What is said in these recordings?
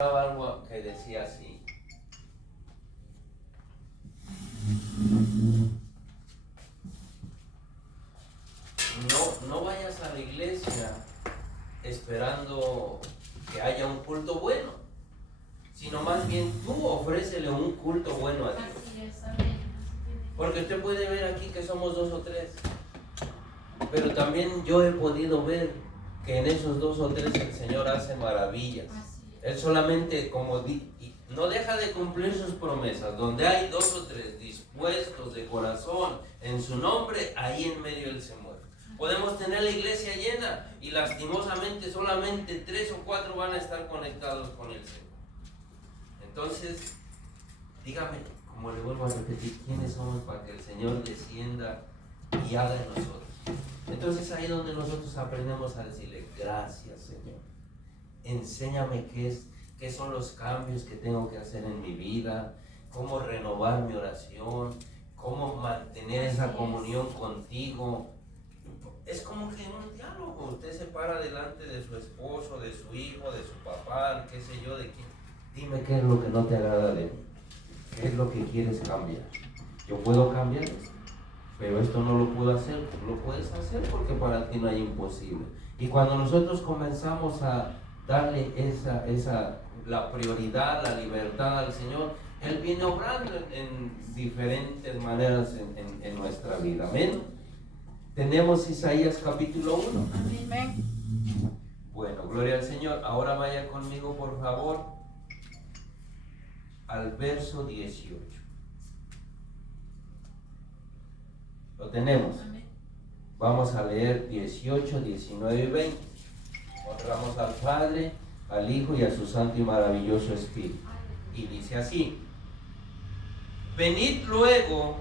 Algo que decía así: no vayas a la iglesia esperando que haya un culto bueno, sino más bien tú ofrécele un culto bueno a Dios. Porque usted puede ver aquí que somos 2 o 3, pero también yo he podido ver que en esos 2 o 3 el Señor hace maravillas. Él solamente no deja de cumplir sus promesas. Donde hay 2 o 3 dispuestos de corazón en su nombre, ahí en medio Él se mueve. Podemos tener la iglesia llena y lastimosamente solamente 3 o 4 van a estar conectados con el Señor. Entonces, dígame, como le vuelvo a repetir, ¿quiénes somos para que el Señor descienda y haga en nosotros? Entonces ahí es donde nosotros aprendemos a decirle: gracias, Señor. Enséñame qué son los cambios que tengo que hacer en mi vida, cómo renovar mi oración, cómo mantener esa comunión contigo. Es como que un diálogo. Usted se para delante de su esposo, de su hijo, de su papá, qué sé yo, de quién. Dime qué es lo que no te agrada de mí, qué es lo que quieres cambiar. Yo puedo cambiar esto, pero esto no lo puedo hacer. Tú lo puedes hacer porque para ti no hay imposible. Y cuando nosotros comenzamos a darle la prioridad, la libertad al Señor, Él viene obrando en diferentes maneras en nuestra vida. Amén. Tenemos Isaías capítulo 1. Amén. Bueno, gloria al Señor. Ahora vaya conmigo, por favor, al verso 18. ¿Lo tenemos? Amén. Vamos a leer 18, 19 y 20. Honramos al Padre, al Hijo y a su santo y maravilloso Espíritu. Y dice así: venid luego,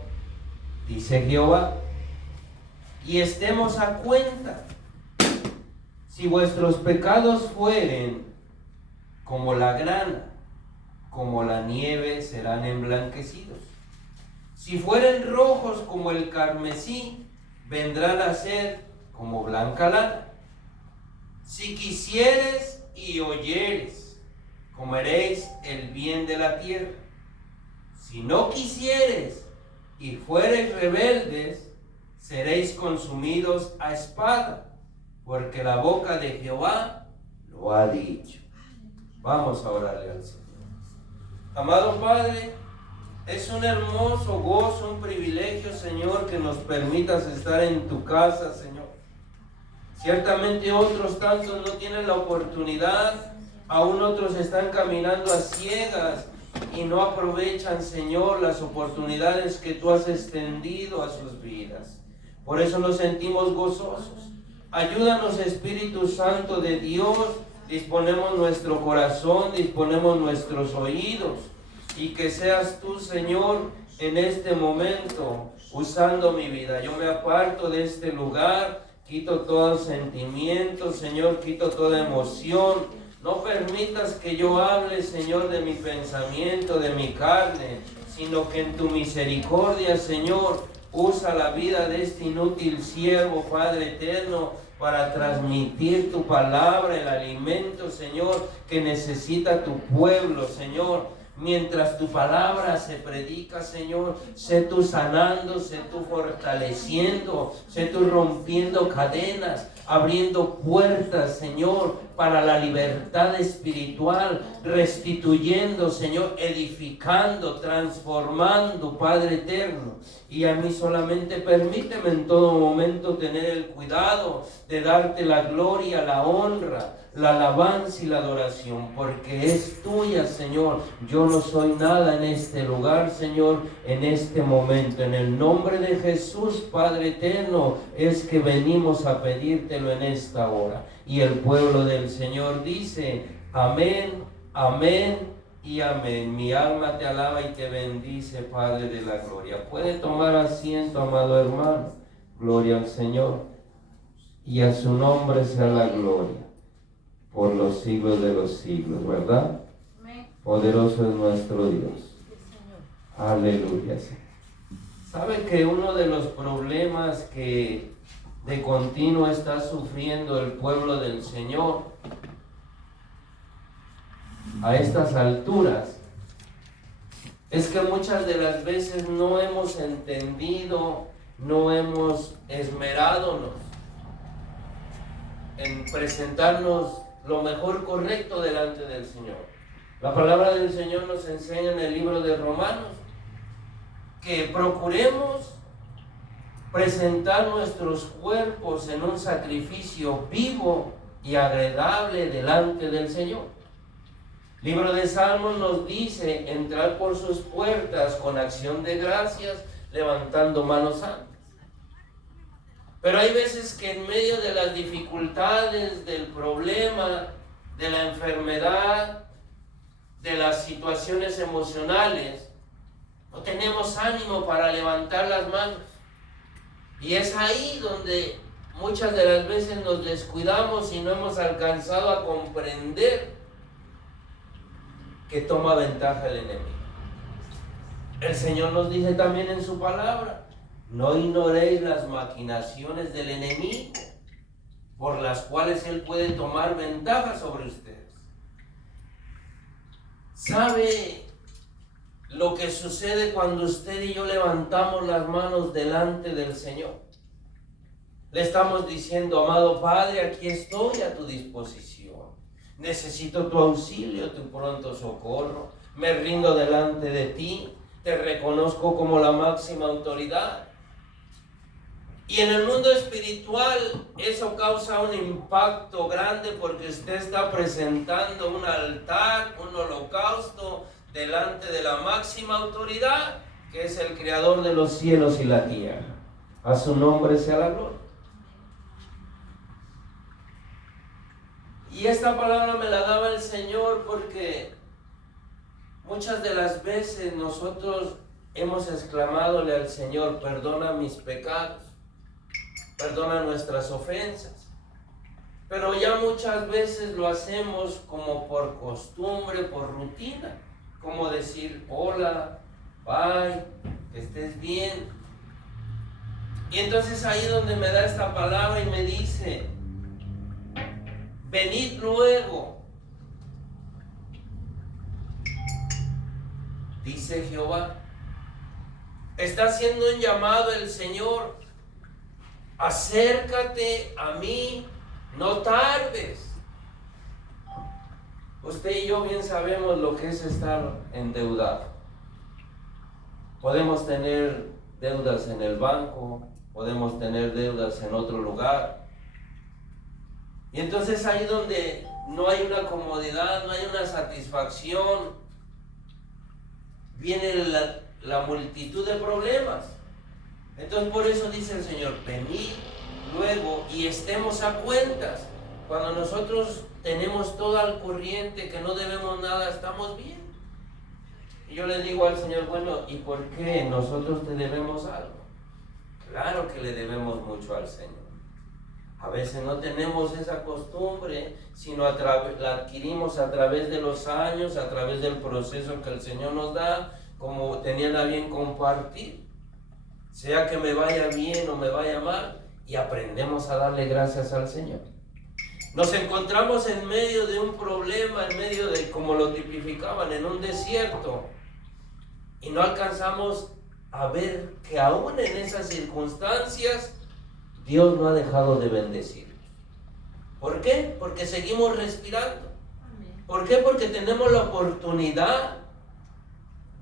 dice Jehová, y estemos a cuenta. Si vuestros pecados fueren como la grana, como la nieve serán emblanquecidos. Si fueren rojos como el carmesí, vendrán a ser como blanca lana. Si quisieres y oyeres, comeréis el bien de la tierra. Si no quisieres y fuereis rebeldes, seréis consumidos a espada, porque la boca de Jehová lo ha dicho. Vamos a orarle al Señor. Amado Padre, es un hermoso gozo, un privilegio, Señor, que nos permitas estar en tu casa, Señor. Ciertamente otros tantos no tienen la oportunidad, aún otros están caminando a ciegas y no aprovechan, Señor, las oportunidades que tú has extendido a sus vidas. Por eso nos sentimos gozosos. Ayúdanos, Espíritu Santo de Dios. Disponemos nuestro corazón, disponemos nuestros oídos, y que seas tú, Señor, en este momento usando mi vida. Yo me aparto de este lugar, quito todo sentimiento, Señor, quito toda emoción. No permitas que yo hable, Señor, de mi pensamiento, de mi carne, sino que en tu misericordia, Señor, usa la vida de este inútil siervo, Padre eterno, para transmitir tu palabra, el alimento, Señor, que necesita tu pueblo, Señor. Mientras tu palabra se predica, Señor, sé tú sanando, sé tú fortaleciendo, sé tú rompiendo cadenas, abriendo puertas, Señor, para la libertad espiritual, restituyendo, Señor, edificando, transformando, Padre eterno. Y a mí solamente permíteme en todo momento tener el cuidado de darte la gloria, la honra, la alabanza y la adoración, porque es tuya, Señor. Yo no soy nada en este lugar, Señor, en este momento. En el nombre de Jesús, Padre eterno, es que venimos a pedírtelo en esta hora. Y el pueblo del Señor dice: amén, amén y amén. Mi alma te alaba y te bendice, Padre de la gloria. Puede tomar asiento, amado hermano. Gloria al Señor. Y a su nombre sea la gloria por los siglos de los siglos, ¿verdad? Amén. Poderoso es nuestro Dios. Sí, Señor. Aleluya. ¿Sabe que uno de los problemas que de continuo está sufriendo el pueblo del Señor a estas alturas es que muchas de las veces no hemos entendido, no hemos esmerado en presentarnos lo mejor correcto delante del Señor. La palabra del Señor nos enseña en el libro de Romanos que procuremos presentar nuestros cuerpos en un sacrificio vivo y agradable delante del Señor. Libro de Salmos nos dice entrar por sus puertas con acción de gracias, levantando manos santas. Pero hay veces que en medio de las dificultades, del problema, de la enfermedad, de las situaciones emocionales, no tenemos ánimo para levantar las manos. Y es ahí donde muchas de las veces nos descuidamos y no hemos alcanzado a comprender que toma ventaja el enemigo. El Señor nos dice también en su palabra: no ignoréis las maquinaciones del enemigo, por las cuales él puede tomar ventaja sobre ustedes. ¿Sabe lo que sucede cuando usted y yo levantamos las manos delante del Señor? Le estamos diciendo: amado Padre, aquí estoy a tu disposición. Necesito tu auxilio, tu pronto socorro. Me rindo delante de ti. Te reconozco como la máxima autoridad. Y en el mundo espiritual eso causa un impacto grande, porque usted está presentando un altar, un holocausto delante de la máxima autoridad, que es el creador de los cielos y la tierra. A su nombre sea la gloria. Y esta palabra me la daba el Señor porque muchas de las veces nosotros hemos exclamadole al Señor: perdona mis pecados, perdona nuestras ofensas. Pero ya muchas veces lo hacemos como por costumbre, por rutina, como decir: hola, bye, que estés bien. Y entonces ahí donde me da esta palabra y me dice: venid luego, dice Jehová. Está haciendo un llamado el Señor: acércate a mí, no tardes. Usted y yo bien sabemos lo que es estar endeudado. Podemos tener deudas en el banco, podemos tener deudas en otro lugar. Y entonces ahí donde no hay una comodidad, no hay una satisfacción, viene la multitud de problemas. Entonces por eso dice el Señor: venid luego y estemos a cuentas. Cuando nosotros tenemos todo al corriente, que no debemos nada, estamos bien. Y yo le digo al Señor: bueno, ¿y por qué nosotros te debemos algo? Claro que le debemos mucho al Señor. A veces no tenemos esa costumbre, sino la adquirimos a través de los años, a través del proceso que el Señor nos da, como tenían a bien compartir. Sea que me vaya bien o me vaya mal, y aprendemos a darle gracias al Señor. Nos encontramos en medio de un problema, en medio de, como lo tipificaban, en un desierto, y no alcanzamos a ver que aún en esas circunstancias Dios no ha dejado de bendecirnos. ¿Por qué? Porque seguimos respirando. ¿Por qué? Porque tenemos la oportunidad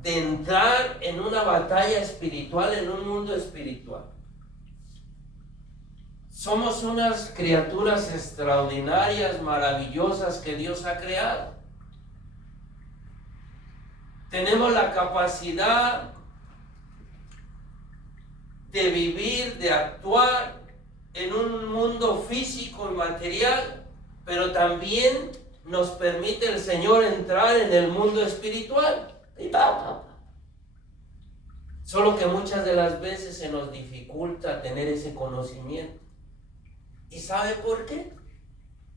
de entrar en una batalla espiritual, en un mundo espiritual. Somos unas criaturas extraordinarias, maravillosas que Dios ha creado. Tenemos la capacidad de vivir, de actuar en un mundo físico y material, pero también nos permite el Señor entrar en el mundo espiritual. Solo que muchas de las veces se nos dificulta tener ese conocimiento. ¿Y sabe por qué?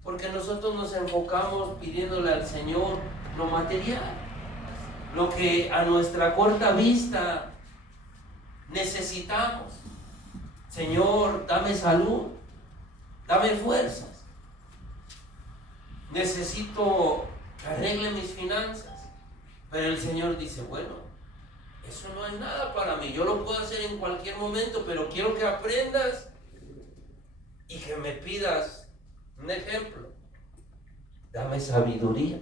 Porque nosotros nos enfocamos pidiéndole al Señor lo material, lo que a nuestra corta vista necesitamos. Señor, dame salud, dame fuerzas. Necesito que arregle mis finanzas. Pero el Señor dice, bueno, eso no es nada para mí, yo lo puedo hacer en cualquier momento, pero quiero que aprendas y que me pidas un ejemplo. Dame sabiduría,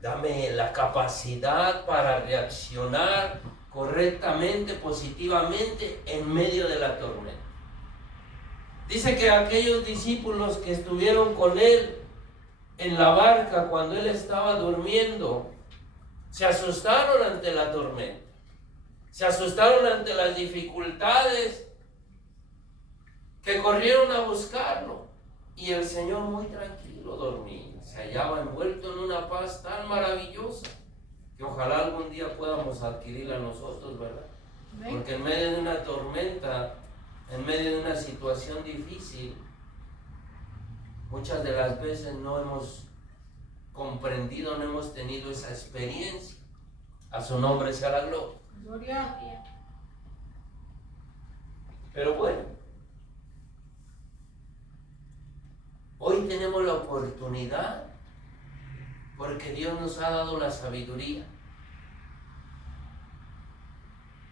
dame la capacidad para reaccionar correctamente, positivamente en medio de la tormenta. Dice que aquellos discípulos que estuvieron con él en la barca cuando él estaba durmiendo, se asustaron ante la tormenta, se asustaron ante las dificultades, que corrieron a buscarlo, y el Señor muy tranquilo dormía, se hallaba envuelto en una paz tan maravillosa, que ojalá algún día podamos adquirirla nosotros, ¿verdad? Porque en medio de una tormenta, en medio de una situación difícil, muchas de las veces no hemos comprendido, no hemos tenido esa experiencia. A su nombre sea la gloria. Gloria. Pero bueno, hoy tenemos la oportunidad, porque Dios nos ha dado la sabiduría.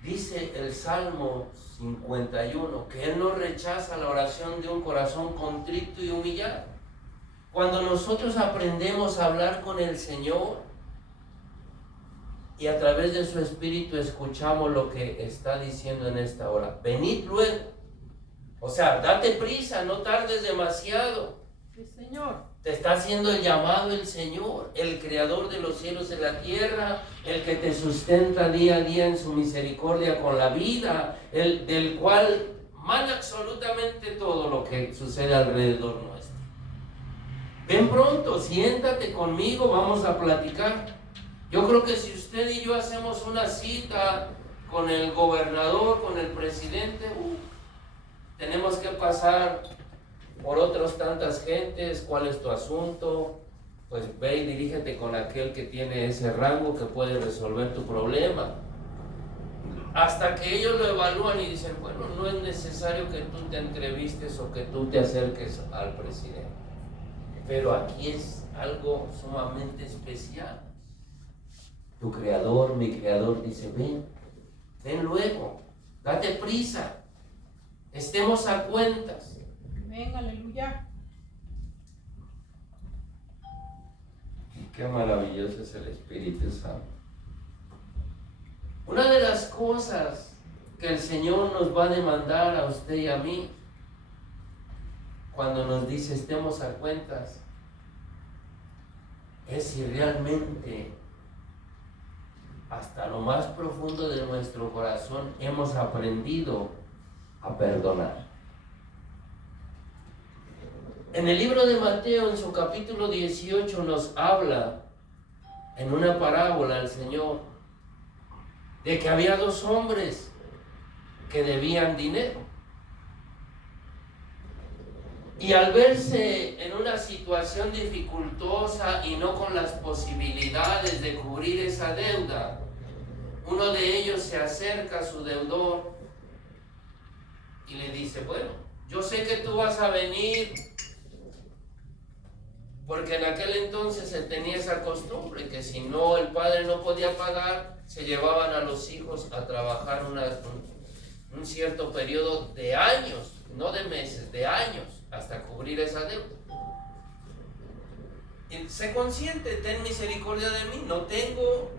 Dice el Salmo 51 que Él no rechaza la oración de un corazón contrito y humillado. Cuando nosotros aprendemos a hablar con el Señor y a través de su Espíritu escuchamos lo que está diciendo en esta hora, venid luego, o sea, date prisa, no tardes demasiado. Sí, Señor. Te está haciendo el llamado el Señor, el creador de los cielos y la tierra, el que te sustenta día a día en su misericordia con la vida, el del cual manda absolutamente todo lo que sucede alrededor nuestro. Ven pronto, siéntate conmigo, vamos a platicar. Yo creo que si usted y yo hacemos una cita con el gobernador, con el presidente, tenemos que pasar por otras tantas gentes. ¿Cuál es tu asunto? Pues ve y dirígete con aquel que tiene ese rango, que puede resolver tu problema. Hasta que ellos lo evalúan y dicen, bueno, no es necesario que tú te entrevistes o que tú te acerques al presidente. Pero aquí es algo sumamente especial. Tu creador, mi creador, dice, ven luego, date prisa, estemos a cuentas. Ven, aleluya. Y qué maravilloso es el Espíritu Santo. Una de las cosas que el Señor nos va a demandar a usted y a mí, cuando nos dice estemos a cuentas, es si realmente hasta lo más profundo de nuestro corazón hemos aprendido a perdonar. En el libro de Mateo, en su capítulo 18, nos habla en una parábola el Señor de que había dos hombres que debían dinero. Y al verse en una situación dificultosa y no con las posibilidades de cubrir esa deuda, uno de ellos se acerca a su deudor y le dice, bueno, yo sé que tú vas a venir, porque en aquel entonces se tenía esa costumbre que si no el padre no podía pagar, se llevaban a los hijos a trabajar un cierto periodo de años, no de meses, de años, hasta cubrir esa deuda. Y sé consciente, ten misericordia de mí, no tengo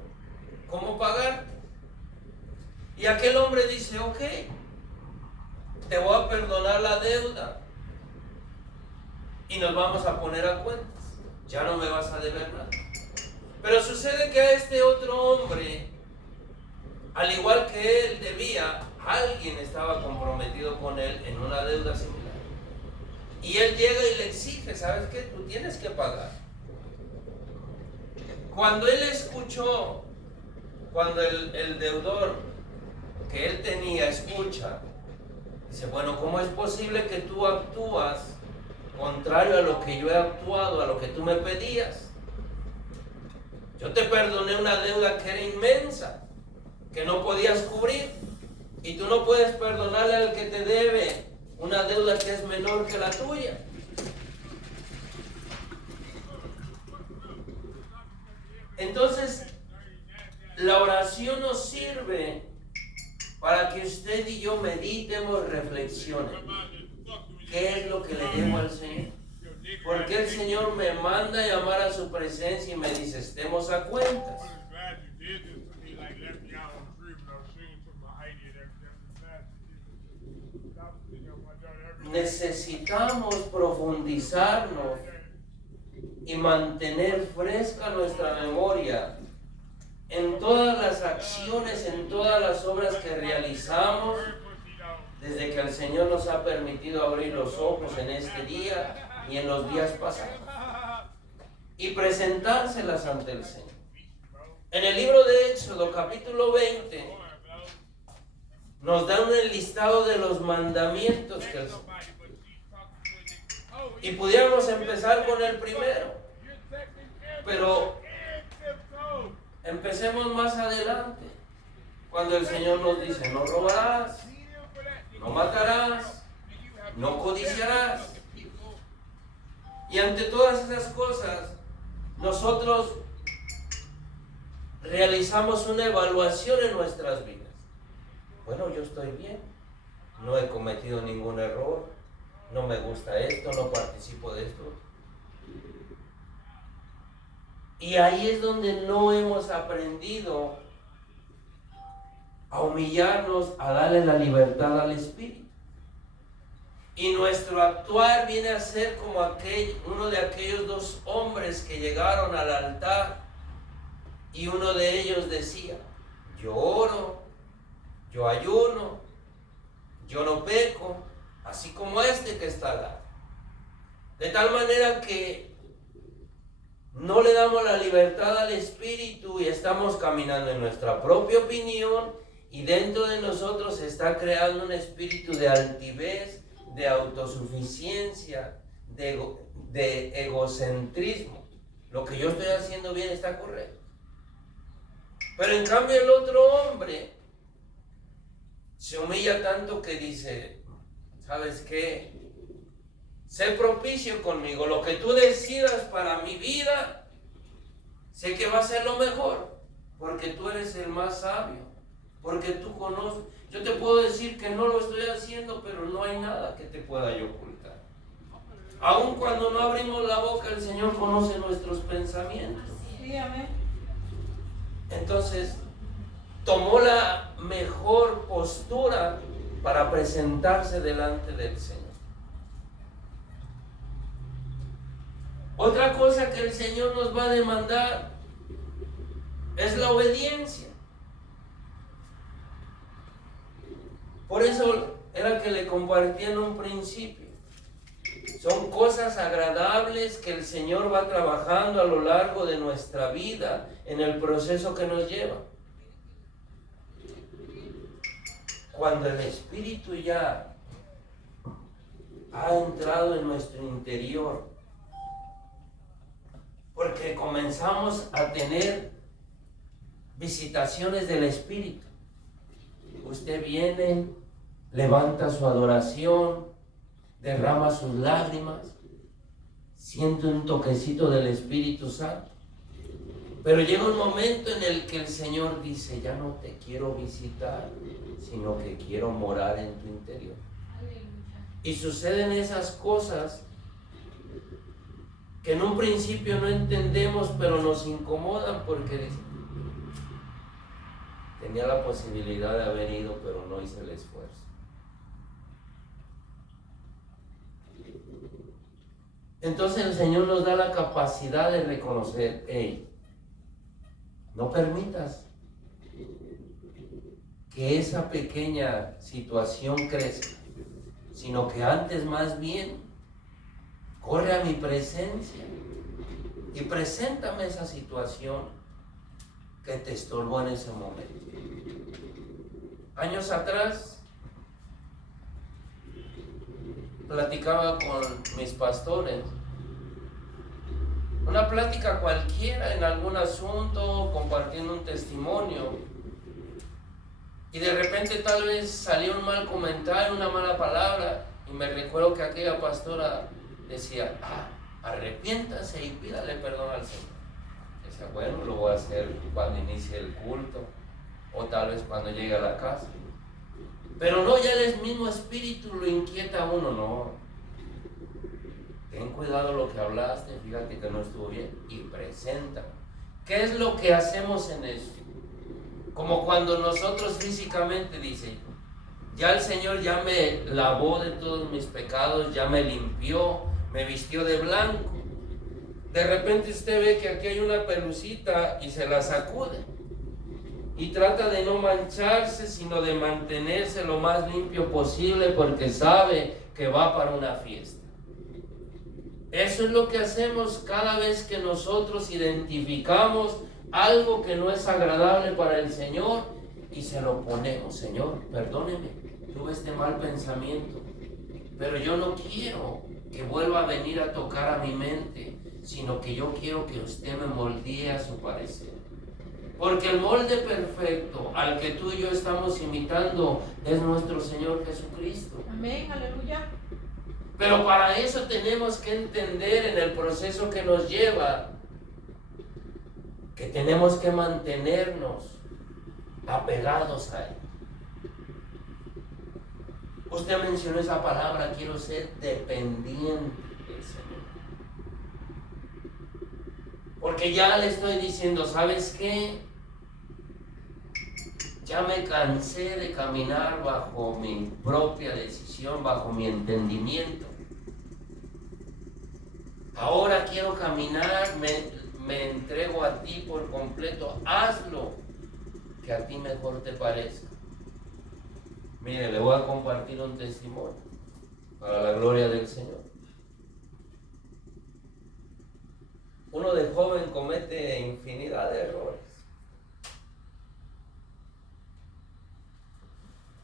cómo pagar. Y aquel hombre dice, ok, te voy a perdonar la deuda y nos vamos a poner a cuentas, ya no me vas a deber nada. Pero sucede que a este otro hombre, al igual que él debía, alguien estaba comprometido con él en una deuda similar. Y él llega y le exige, ¿sabes qué? Tú tienes que pagar. Cuando él escuchó, cuando el deudor que él tenía escucha, dice, bueno, ¿cómo es posible que tú actúas contrario a lo que yo he actuado, a lo que tú me pedías? Yo te perdoné una deuda que era inmensa, que no podías cubrir, y tú no puedes perdonarle al que te debe una deuda que es menor que la tuya. Entonces, la oración nos sirve para que usted y yo meditemos, reflexionemos. ¿Qué es lo que le debo al Señor? Porque el Señor me manda a llamar a su presencia y me dice, estemos a cuentas. Necesitamos profundizarnos y mantener fresca nuestra memoria en todas las acciones, en todas las obras que realizamos desde que el Señor nos ha permitido abrir los ojos en este día y en los días pasados, y presentárselas ante el Señor. En el libro de Éxodo, capítulo 20, nos dan un listado de los mandamientos que y pudiéramos empezar con el primero, pero empecemos más adelante, cuando el Señor nos dice, no robarás, no matarás, no codiciarás. Y ante todas esas cosas, nosotros realizamos una evaluación en nuestras vidas. Bueno, yo estoy bien, no he cometido ningún error, no me gusta esto, no participo de esto. Y ahí es donde no hemos aprendido a humillarnos, a darle la libertad al Espíritu. Y nuestro actuar viene a ser como uno de aquellos dos hombres que llegaron al altar y uno de ellos decía, yo oro, yo ayuno, yo no peco, así como este que está al lado. De tal manera que no le damos la libertad al Espíritu y estamos caminando en nuestra propia opinión, y dentro de nosotros se está creando un espíritu de altivez, de autosuficiencia, de egocentrismo. Lo que yo estoy haciendo bien está correcto. Pero en cambio el otro hombre se humilla tanto que dice, ¿sabes qué? Sé propicio conmigo, lo que tú decidas para mi vida, sé que va a ser lo mejor, porque tú eres el más sabio, porque tú conoces. Yo te puedo decir que no lo estoy haciendo, pero no hay nada que te pueda yo ocultar. Aun cuando no abrimos la boca, el Señor conoce nuestros pensamientos. Sí, amén. Entonces, tomó la mejor postura para presentarse delante del Señor. Otra cosa que el Señor nos va a demandar es la obediencia. Por eso era que le compartí en un principio. Son cosas agradables que el Señor va trabajando a lo largo de nuestra vida en el proceso que nos lleva. Cuando el Espíritu ya ha entrado en nuestro interior, porque comenzamos a tener visitaciones del Espíritu. Usted viene, levanta su adoración, derrama sus lágrimas, siente un toquecito del Espíritu Santo. Pero llega un momento en el que el Señor dice, ya no te quiero visitar, sino que quiero morar en tu interior. Y suceden esas cosas que en un principio no entendemos, pero nos incomodan porque tenía la posibilidad de haber ido, pero no hice el esfuerzo. Entonces el Señor nos da la capacidad de reconocer, hey, no permitas que esa pequeña situación crezca, sino que antes más bien corre a mi presencia y preséntame esa situación que te estorbó en ese momento. Años atrás platicaba con mis pastores, una plática cualquiera en algún asunto, compartiendo un testimonio, y de repente tal vez salió un mal comentario, una mala palabra, y me recuerdo que aquella pastora decía, arrepiéntase y pídale perdón al Señor. Dice, bueno, lo voy a hacer cuando inicie el culto, o tal vez cuando llegue a la casa. Pero no, ya el mismo espíritu lo inquieta a uno, no. Ten cuidado lo que hablaste, fíjate que no estuvo bien, y presenta. ¿Qué es lo que hacemos en eso? Como cuando nosotros físicamente, dice, ya el Señor ya me lavó de todos mis pecados, ya me limpió, me vistió de blanco. De repente usted ve que aquí hay una pelucita y se la sacude. Y trata de no mancharse, sino de mantenerse lo más limpio posible porque sabe que va para una fiesta. Eso es lo que hacemos cada vez que nosotros identificamos algo que no es agradable para el Señor y se lo ponemos. Señor, perdóneme, tuve este mal pensamiento, pero yo no quiero que vuelva a venir a tocar a mi mente, sino que yo quiero que usted me moldee a su parecer. Porque el molde perfecto al que tú y yo estamos imitando es nuestro Señor Jesucristo. Amén, aleluya. Pero para eso tenemos que entender en el proceso que nos lleva que tenemos que mantenernos apegados a Él. Usted mencionó esa palabra, quiero ser dependiente del Señor. Porque ya le estoy diciendo, ¿sabes qué? Ya me cansé de caminar bajo mi propia decisión, bajo mi entendimiento. Ahora quiero caminar, me entrego a ti por completo. Hazlo que a ti mejor te parezca. Mire, le voy a compartir un testimonio para la gloria del Señor. Uno de joven comete infinidad de errores.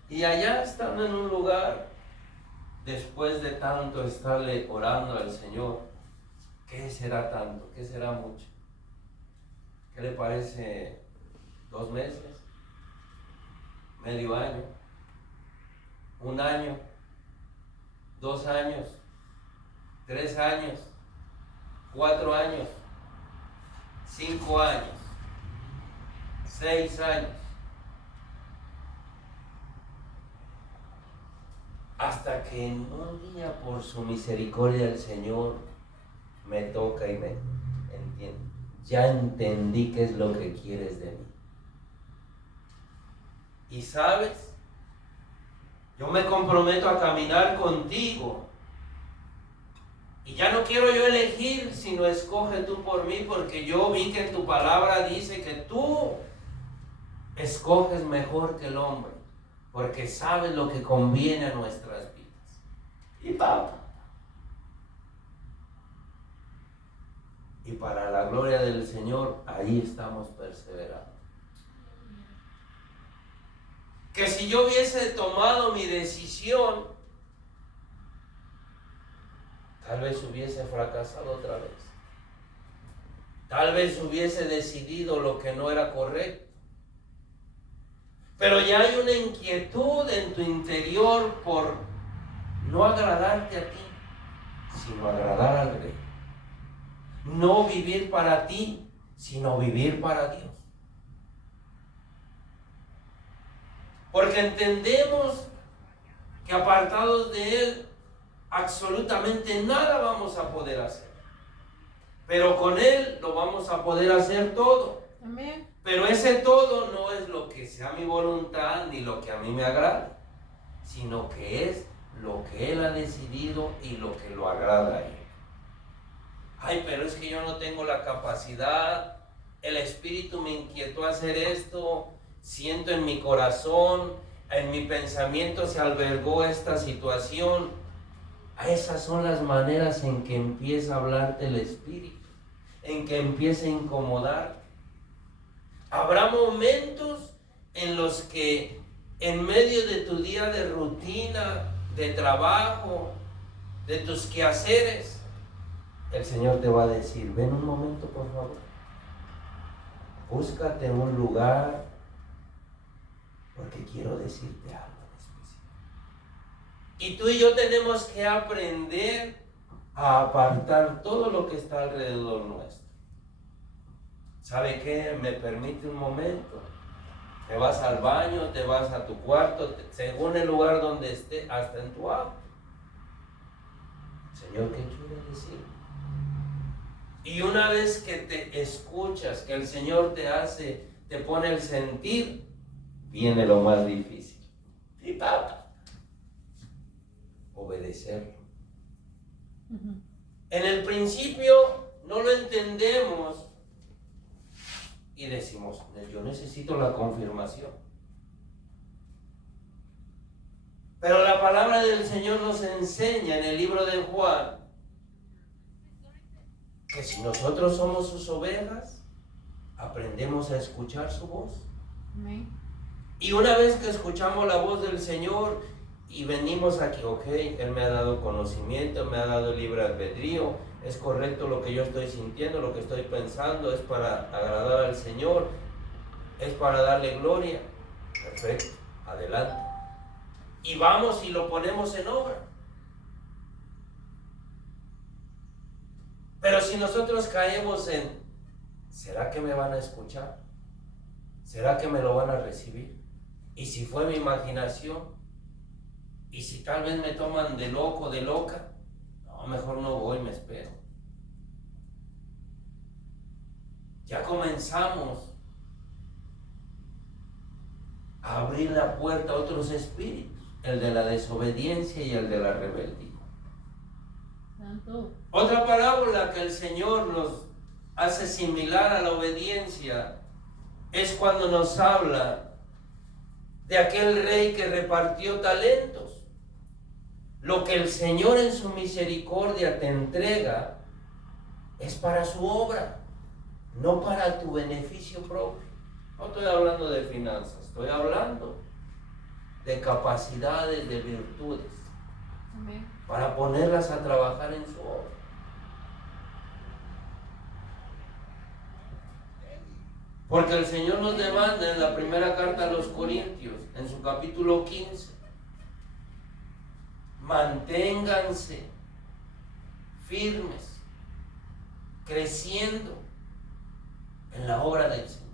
Y allá estando en un lugar, después de tanto estarle orando al Señor, ¿qué será tanto? ¿Qué será mucho? ¿Qué le parece? 2 meses, medio año, 1 año, 2 años, 3 años, 4 años, 5 años, 6 años, hasta que en un día, por su misericordia, el Señor me toca y me entiende. Ya entendí qué es lo que quieres de mí. Y sabes, yo me comprometo a caminar contigo. Y ya no quiero yo elegir, sino escoge tú por mí, porque yo vi que en tu palabra dice que tú escoges mejor que el hombre, porque sabes lo que conviene a nuestras vidas. Y papá. Y para la gloria del Señor, ahí estamos perseverando. Que si yo hubiese tomado mi decisión, tal vez hubiese fracasado otra vez. Tal vez hubiese decidido lo que no era correcto. Pero ya hay una inquietud en tu interior por no agradarte a ti, sino agradar al Rey. No vivir para ti, sino vivir para Dios. Porque entendemos que apartados de Él, absolutamente nada vamos a poder hacer. Pero con Él lo vamos a poder hacer todo. Amén. Pero ese todo no es lo que sea mi voluntad ni lo que a mí me agrada, sino que es lo que Él ha decidido y lo que lo agrada a Él. Ay, pero es que yo no tengo la capacidad, el Espíritu me inquietó a hacer esto, siento en mi corazón, en mi pensamiento se albergó esta situación. Esas son las maneras en que empieza a hablarte el Espíritu, en que empieza a incomodarte. Habrá momentos en los que en medio de tu día de rutina, de trabajo, de tus quehaceres, el Señor te va a decir, ven un momento por favor, búscate un lugar, porque quiero decirte algo especial. Y tú y yo tenemos que aprender a apartar todo lo que está alrededor nuestro. ¿sabe qué? Me permite un momento. Te vas al baño, te vas a tu cuarto, según el lugar donde esté, hasta en tu auto. Señor, ¿qué quiere decir? Y una vez que te escuchas, que el Señor te pone el sentir, viene lo más difícil. Y papá, obedecerlo. En el principio no lo entendemos y decimos, yo necesito la confirmación. Pero la palabra del Señor nos enseña en el libro de Juan que si nosotros somos sus ovejas, aprendemos a escuchar su voz. Amén. Y una vez que escuchamos la voz del Señor y venimos aquí, ok, Él me ha dado conocimiento, me ha dado libre albedrío, es correcto lo que yo estoy sintiendo, lo que estoy pensando, es para agradar al Señor, es para darle gloria. Perfecto, adelante. Y vamos y lo ponemos en obra. Pero si nosotros caemos en, ¿será que me van a escuchar? ¿Será que me lo van a recibir? ¿Y si fue mi imaginación? ¿Y si tal vez me toman de loco, de loca? No, mejor no voy, me espero. Ya comenzamos a abrir la puerta a otros espíritus, el de la desobediencia y el de la rebeldía. Santo. Otra parábola que el Señor nos hace similar a la obediencia es cuando nos habla de aquel rey que repartió talentos. Lo que el Señor en su misericordia te entrega es para su obra, no para tu beneficio propio. No estoy hablando de finanzas, estoy hablando de capacidades, de virtudes. Amén. Para ponerlas a trabajar en su obra. Porque el Señor nos demanda en la primera carta a los Corintios, en su capítulo 15, manténganse firmes, creciendo en la obra del Señor.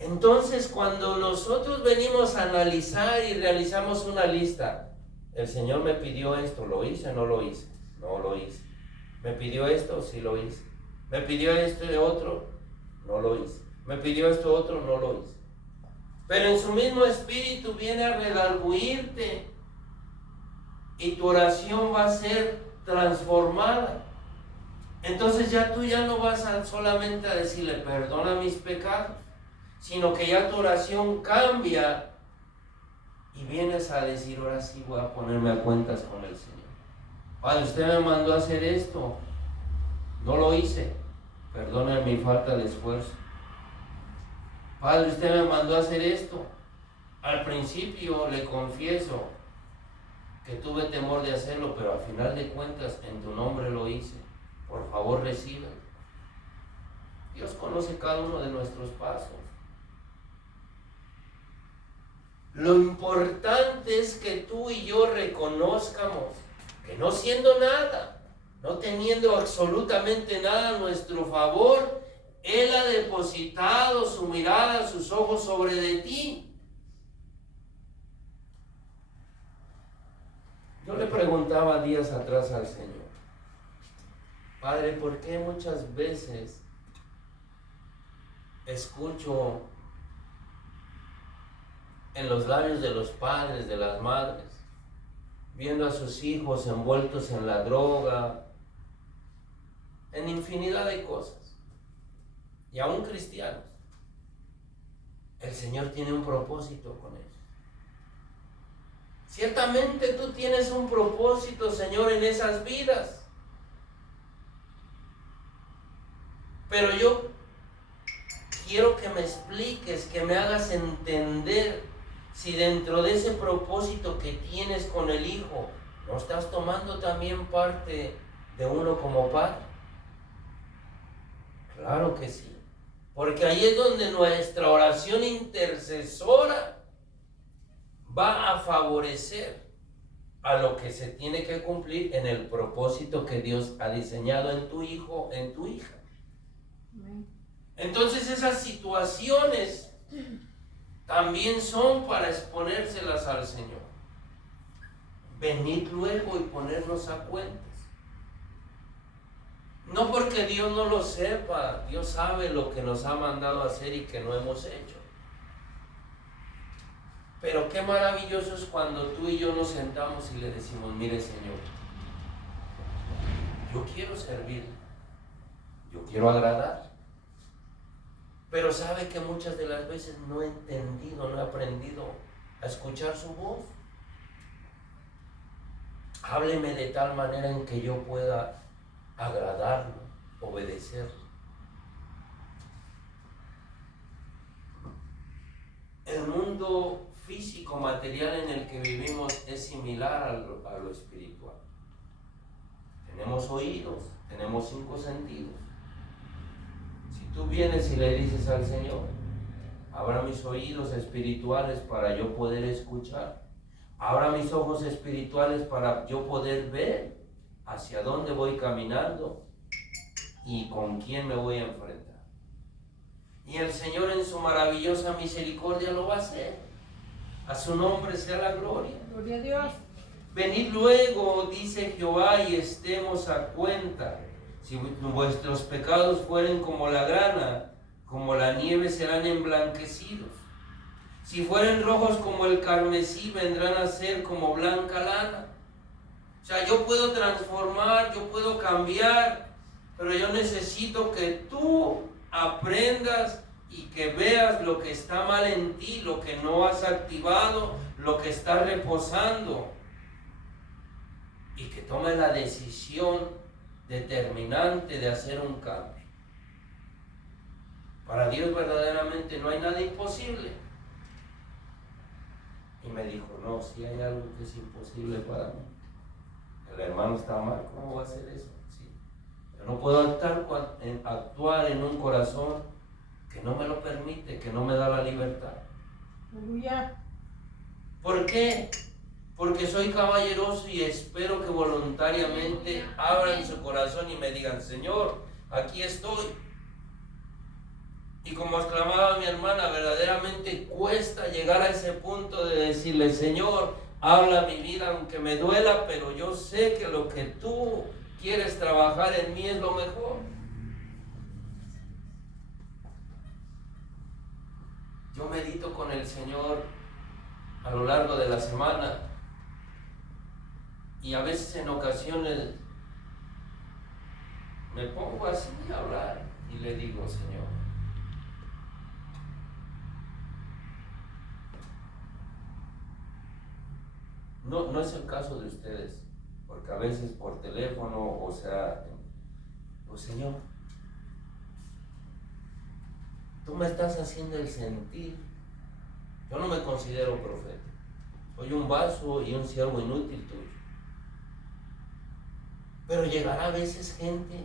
Entonces, cuando nosotros venimos a analizar y realizamos una lista, el Señor me pidió esto, ¿lo hice o no lo hice? No lo hice. ¿Me pidió esto? Sí lo hice. ¿Me pidió esto y otro? No lo hice. ¿Me pidió esto otro? No lo hice. Pero en su mismo espíritu viene a redarguirte y tu oración va a ser transformada. Entonces ya tú ya no vas a solamente a decirle, perdona mis pecados, sino que ya tu oración cambia y vienes a decir, ahora sí voy a ponerme a cuentas con el Señor. Padre, usted me mandó a hacer esto, no lo hice, perdone mi falta de esfuerzo. Padre, usted me mandó a hacer esto, al principio le confieso que tuve temor de hacerlo, pero al final de cuentas en tu nombre lo hice, por favor recíbelo. Dios conoce cada uno de nuestros pasos. Lo importante es que tú y yo reconozcamos que no siendo nada, no teniendo absolutamente nada a nuestro favor, Él ha depositado su mirada, sus ojos sobre de ti. Yo le preguntaba días atrás al Señor, Padre, ¿por qué muchas veces escucho en los labios de los padres, de las madres, viendo a sus hijos envueltos en la droga, en infinidad de cosas, y aún cristianos? El Señor tiene un propósito con ellos. Ciertamente tú tienes un propósito, Señor, en esas vidas, pero yo quiero que me expliques, que me hagas entender si dentro de ese propósito que tienes con el Hijo, ¿no estás tomando también parte de uno como padre? Claro que sí, porque ahí es donde nuestra oración intercesora va a favorecer a lo que se tiene que cumplir en el propósito que Dios ha diseñado en tu hijo, en tu hija. Amén. Entonces esas situaciones también son para exponérselas al Señor. Venid luego y ponernos a cuentas. No porque Dios no lo sepa, Dios sabe lo que nos ha mandado a hacer y que no hemos hecho. Pero qué maravilloso es cuando tú y yo nos sentamos y le decimos, mire Señor, yo quiero servir, yo quiero agradar. Pero sabe que muchas de las veces no he entendido, no he aprendido a escuchar su voz. Hábleme de tal manera en que yo pueda agradarlo, obedecerlo. El mundo físico, material en el que vivimos es similar a lo espiritual. Tenemos oídos, tenemos 5 sentidos. Si tú vienes y le dices al Señor, abra mis oídos espirituales para yo poder escuchar, abra mis ojos espirituales para yo poder ver hacia dónde voy caminando y con quién me voy a enfrentar. Y el Señor en su maravillosa misericordia lo va a hacer. A su nombre sea la gloria. Gloria a Dios. Venid luego, dice Jehová, y estemos a cuenta. Si vuestros pecados fueren como la grana, como la nieve serán emblanquecidos. Si fueren rojos como el carmesí, vendrán a ser como blanca lana. O sea, yo puedo transformar, yo puedo cambiar, pero yo necesito que tú aprendas y que veas lo que está mal en ti, lo que no has activado, lo que está reposando, y que tome la decisión determinante de hacer un cambio. Para Dios verdaderamente no hay nada imposible. Y me dijo, no, si hay algo que es imposible para mí. El hermano está mal, ¿cómo va a hacer eso? Sí. Yo no puedo actuar en un corazón que no me lo permite, que no me da la libertad. Aleluya. ¿Por qué? Porque soy caballeroso y espero que voluntariamente abran su corazón y me digan, Señor, aquí estoy. Y como exclamaba mi hermana, verdaderamente cuesta llegar a ese punto de decirle, Señor, habla mi vida aunque me duela, pero yo sé que lo que tú quieres trabajar en mí es lo mejor. Yo medito con el Señor a lo largo de la semana y a veces en ocasiones me pongo así a hablar y le digo, Señor, no es el caso de ustedes, porque a veces por teléfono, o sea, pues Señor, tú me estás haciendo el sentir. Yo no me considero profeta, soy un vaso y un siervo inútil tuyo. Pero llegará a veces gente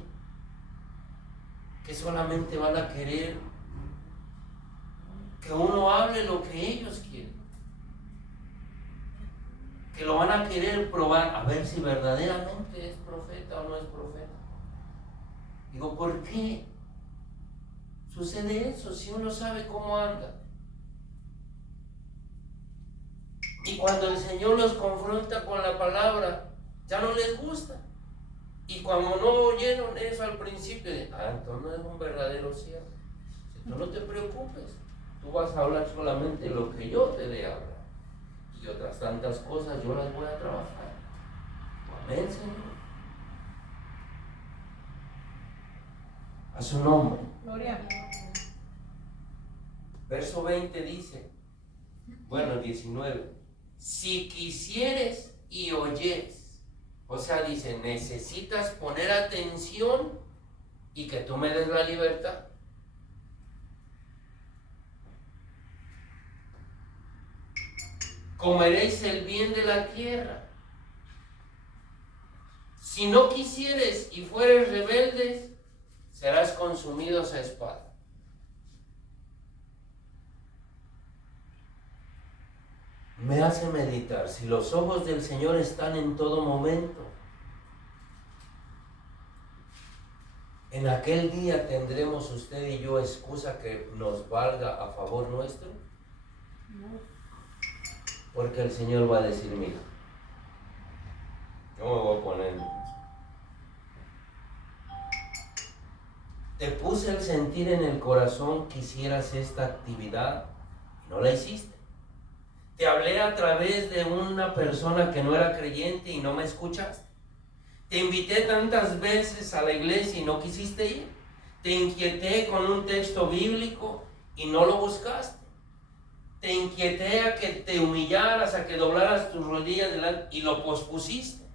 que solamente van a querer que uno hable lo que ellos quieren, que lo van a querer probar a ver si verdaderamente es profeta o no es profeta. Digo, ¿por qué sucede eso si uno sabe cómo anda? Y cuando el Señor los confronta con la palabra, ya no les gusta. Y cuando no oyeron eso al principio, entonces no es un verdadero siervo. Si tú no te preocupes, tú vas a hablar solamente lo que yo te dé a hablar. Y otras tantas cosas yo las voy a trabajar. Amén, Señor. A su nombre. Gloria. Verso 20 dice, bueno, 19. Si quisieres y oyeres. O sea, dice, necesitas poner atención y que tú me des la libertad. Comeréis el bien de la tierra. Si no quisieres y fueres rebeldes, serás consumidos a espada. me hace meditar. Si los ojos del Señor están en todo momento, en aquel día tendremos usted y yo excusa que nos valga a favor nuestro. No. Porque el Señor va a decir, mira, yo me voy a poner. Te puse el sentir en el corazón que hicieras esta actividad y no la hiciste. Te hablé a través de una persona que no era creyente y no me escuchaste. Te invité tantas veces a la iglesia y no quisiste ir. Te inquieté con un texto bíblico y no lo buscaste. Te inquieté a que te humillaras, a que doblaras tus rodillas delante y lo pospusiste.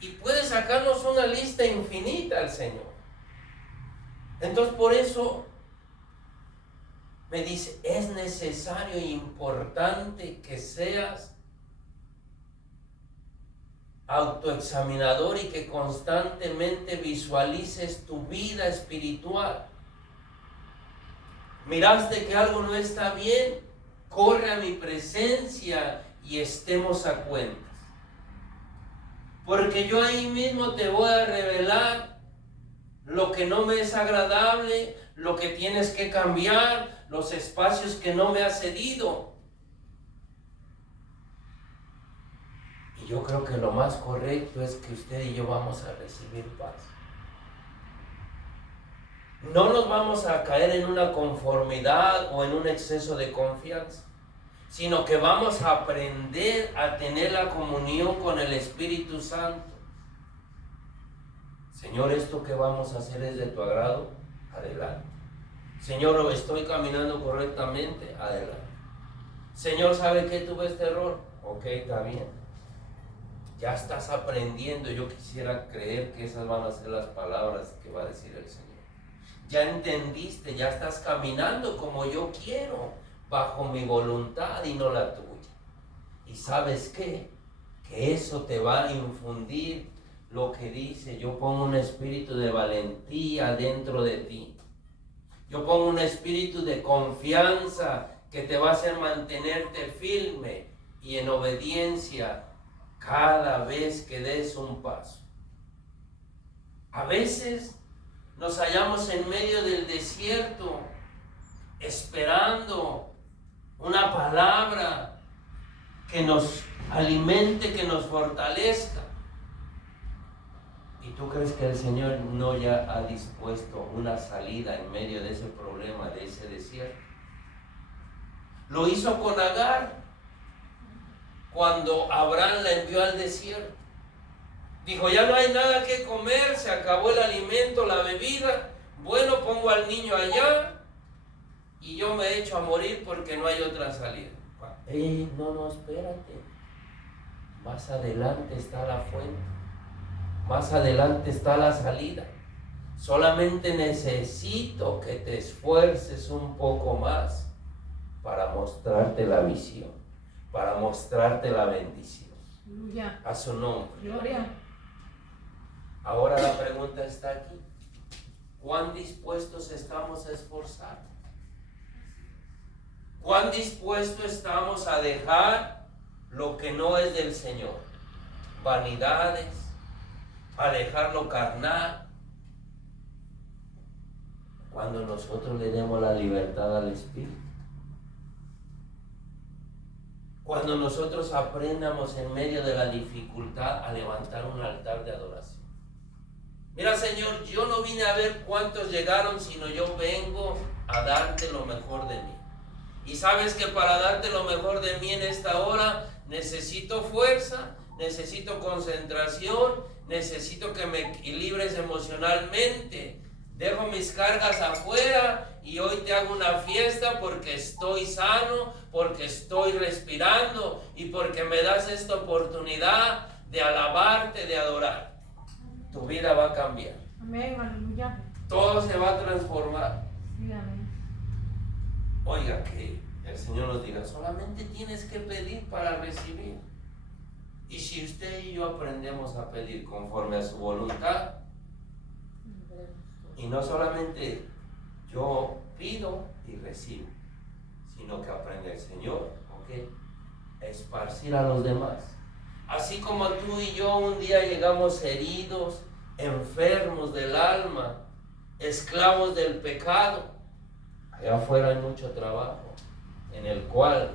Y puede sacarnos una lista infinita al Señor. Entonces por eso me dice, es necesario e importante que seas autoexaminador y que constantemente visualices tu vida espiritual. Miraste que algo no está bien, corre a mi presencia y estemos a cuentas. Porque yo ahí mismo te voy a revelar lo que no me es agradable, lo que tienes que cambiar, los espacios que no me has cedido. Y yo creo que lo más correcto es que usted y yo vamos a recibir paz. No nos vamos a caer en una conformidad o en un exceso de confianza, sino que vamos a aprender a tener la comunión con el Espíritu Santo. Señor, ¿esto que vamos a hacer es de tu agrado? Adelante. Señor, ¿estoy caminando correctamente? Adelante. Señor, ¿sabe que tuve este error? Ok, está bien. Ya estás aprendiendo. Yo quisiera creer que esas van a ser las palabras que va a decir el Señor. Ya entendiste, ya estás caminando como yo quiero, bajo mi voluntad y no la tuya. ¿Y sabes qué? Que eso te va a infundir lo que dice, yo pongo un espíritu de valentía dentro de ti. Yo pongo un espíritu de confianza que te va a hacer mantenerte firme y en obediencia cada vez que des un paso. A veces nos hallamos en medio del desierto esperando una palabra que nos alimente, que nos fortalezca. ¿Y tú crees que el Señor no ya ha dispuesto una salida en medio de ese problema, de ese desierto? Lo hizo con Agar cuando Abraham la envió al desierto. Dijo, ya no hay nada que comer, se acabó el alimento, la bebida. Bueno, pongo al niño allá y yo me echo a morir porque no hay otra salida. No, espérate. Más adelante está la fuente. Más adelante está la salida. Solamente necesito que te esfuerces un poco más para mostrarte la visión, para mostrarte la bendición. Aleluya. A su nombre. Gloria. Ahora la pregunta está aquí. ¿Cuán dispuestos estamos a esforzar? ¿Cuán dispuestos estamos a dejar lo que no es del Señor? Vanidades, a dejar lo carnal. Cuando nosotros le demos la libertad al Espíritu. Cuando nosotros aprendamos en medio de la dificultad a levantar un altar de adoración. Mira, Señor, yo no vine a ver cuántos llegaron, sino yo vengo a darte lo mejor de mí. Y sabes que para darte lo mejor de mí en esta hora, necesito fuerza, necesito concentración, necesito que me equilibres emocionalmente. Dejo mis cargas afuera y hoy te hago una fiesta porque estoy sano, porque estoy respirando y porque me das esta oportunidad de alabarte, de adorarte. Tu vida va a cambiar. Amén, aleluya. Todo se va a transformar. Sí, amén. Oiga, que el Señor nos diga, solamente tienes que pedir para recibir. Y si usted y yo aprendemos a pedir conforme a su voluntad, y no solamente yo pido y recibo, sino que aprende el Señor, ¿ok? esparcir a los demás. Así como tú y yo un día llegamos heridos, enfermos del alma, esclavos del pecado, allá afuera hay mucho trabajo en el cual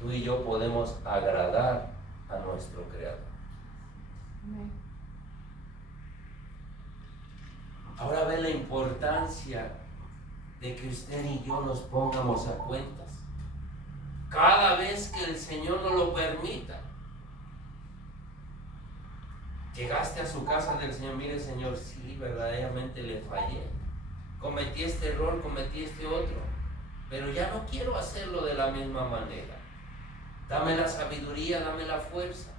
tú y yo podemos agradar a nuestro Creador. Amén. Ahora ve la importancia de que usted y yo nos pongamos a cuentas. Cada vez que el Señor nos lo permita. Llegaste a su casa del Señor, mire Señor, sí, verdaderamente le fallé. Cometí este error, cometí este otro, pero ya no quiero hacerlo de la misma manera. Dame la sabiduría, dame la fuerza,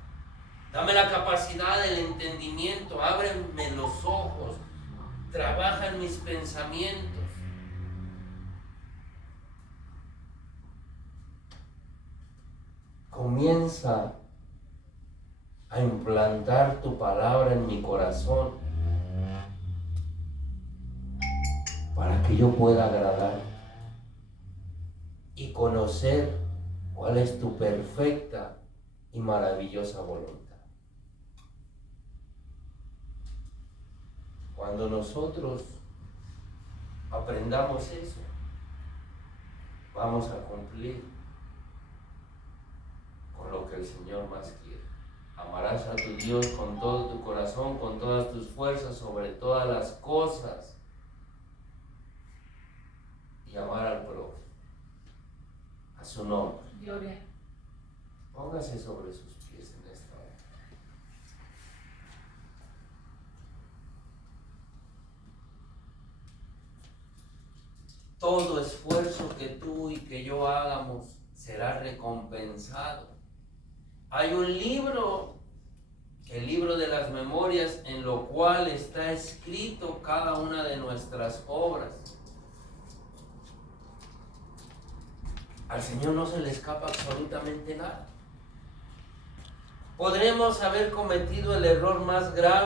dame la capacidad del entendimiento, ábreme los ojos, trabaja en mis pensamientos. Comienza a implantar tu palabra en mi corazón para que yo pueda agradar y conocer cuál es tu perfecta y maravillosa voluntad. Cuando nosotros aprendamos eso, vamos a cumplir con lo que el Señor más quiere. Amarás a tu Dios con todo tu corazón, con todas tus fuerzas, sobre todas las cosas, y amar al prójimo, a su nombre. Gloria. Póngase sobre sus pies en esta hora. Todo esfuerzo que tú y que yo hagamos será recompensado. Hay un libro, el libro de las memorias, en lo cual está escrito cada una de nuestras obras. Al Señor no se le escapa absolutamente nada. Podremos haber cometido el error más grave